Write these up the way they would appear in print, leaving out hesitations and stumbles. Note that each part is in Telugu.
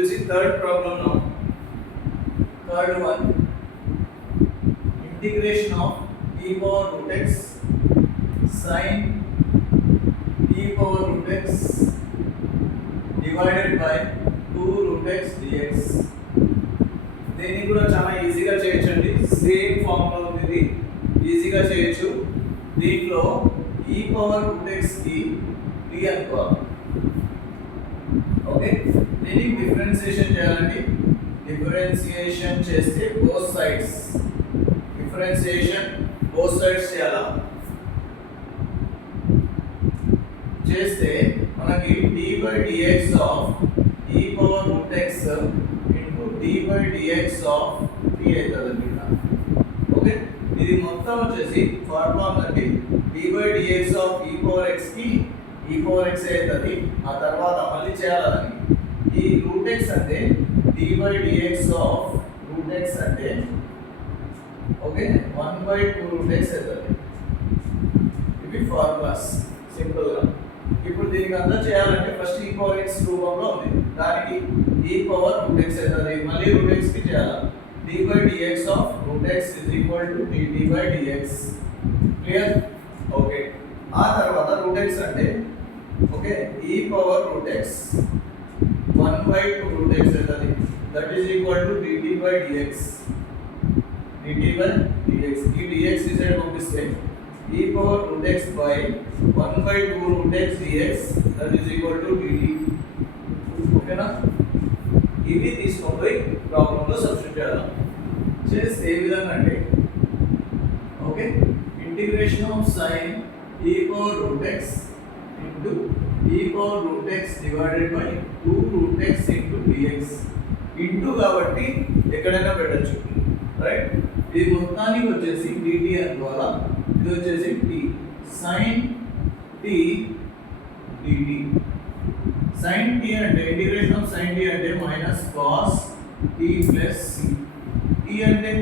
will see third problem now. Third one, integration of e power root x sin e power root x divided by 2 root x dx. దీన్ని కూడా చాలా ఈజీగా చేయొచ్చండి. సేమ్ ఫార్ములా ఉంది, ఇది ఈజీగా చేయొచ్చు. దీంట్లో e పవర్ రూట్ x కి t అనుకోవాలి. ఓకే, దీన్ని డిఫరెన్షియేషన్ చేయాలండి. డిఫరెన్షియేషన్ చేస్తే బోత్ సైడ్స్ చేయాలా. చేస్తే మనకి d by dx of e power root x into d by dx of t అవుతుంది. ఓకే, ఇది మొత్తం వచ్చేసి ఫార్ములా అంటే d by dx of e power x కి e power x అవుతుంది. ఆ తర్వాత మళ్ళీ చేయాలని ఈ రూట్ x అంటే d by dx of root x అంటే ఓకే 1 by 2 root x అవుతుంది. ఇవి ఫార్ములాస్ సింపుల్ గా. ఇప్పుడు దీనికి అంతా చేయాలంటే ఫస్ట్ e పవర్ x రూపంలో ఉంది, దానికి e పవర్ రూట్ x అవుతుంది. మళ్ళీ రూట్ x కి చేయాలి. d by dx of root x is equal to dt by dx. Clear? Okay, ఆ తర్వాత రూట్ x అంటే okay e power root x 1 by 2 root x అవుతుంది. That is equal to dt by dx. dt by dx ఈ dx ఈ సైడ్ పంపిస్తే e power root x by 1 by 2 root x dx that is equal to dt. ఓకేనా? ఇవి తీసుకొని ప్రాబ్లం లో సబ్స్టిట్యూట్ చేయాలి. చేస్తే ఏ విధంగా అంటే okay integration of sin e power root x into e power root x divided by 2 root x into dx. Into కాబట్టి ఎక్కడైనా పెట్టొచ్చు, రైట్? ఇది మొత్తానికి వచ్చేసి dt అనుకోవాలా. ఇది వచ్చేసి t sin t dt. sin t అంటే ఇంటిగ్రేషన్ ఆఫ్ sin t అంటే minus cos t plus c. t అంటే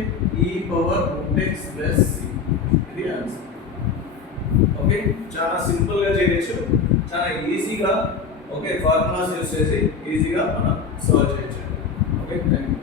e power root x plus c. ఇది ఆన్సర్. ఓకే, చాలా సింపుల్ గా చేయొచ్చు, చాలా ఈజీగా ఓకే ఫార్ములాస్ యూస్ చేసి ఈజీగా మనం సాల్వ్ చేయొచ్చు. Okay, thank you.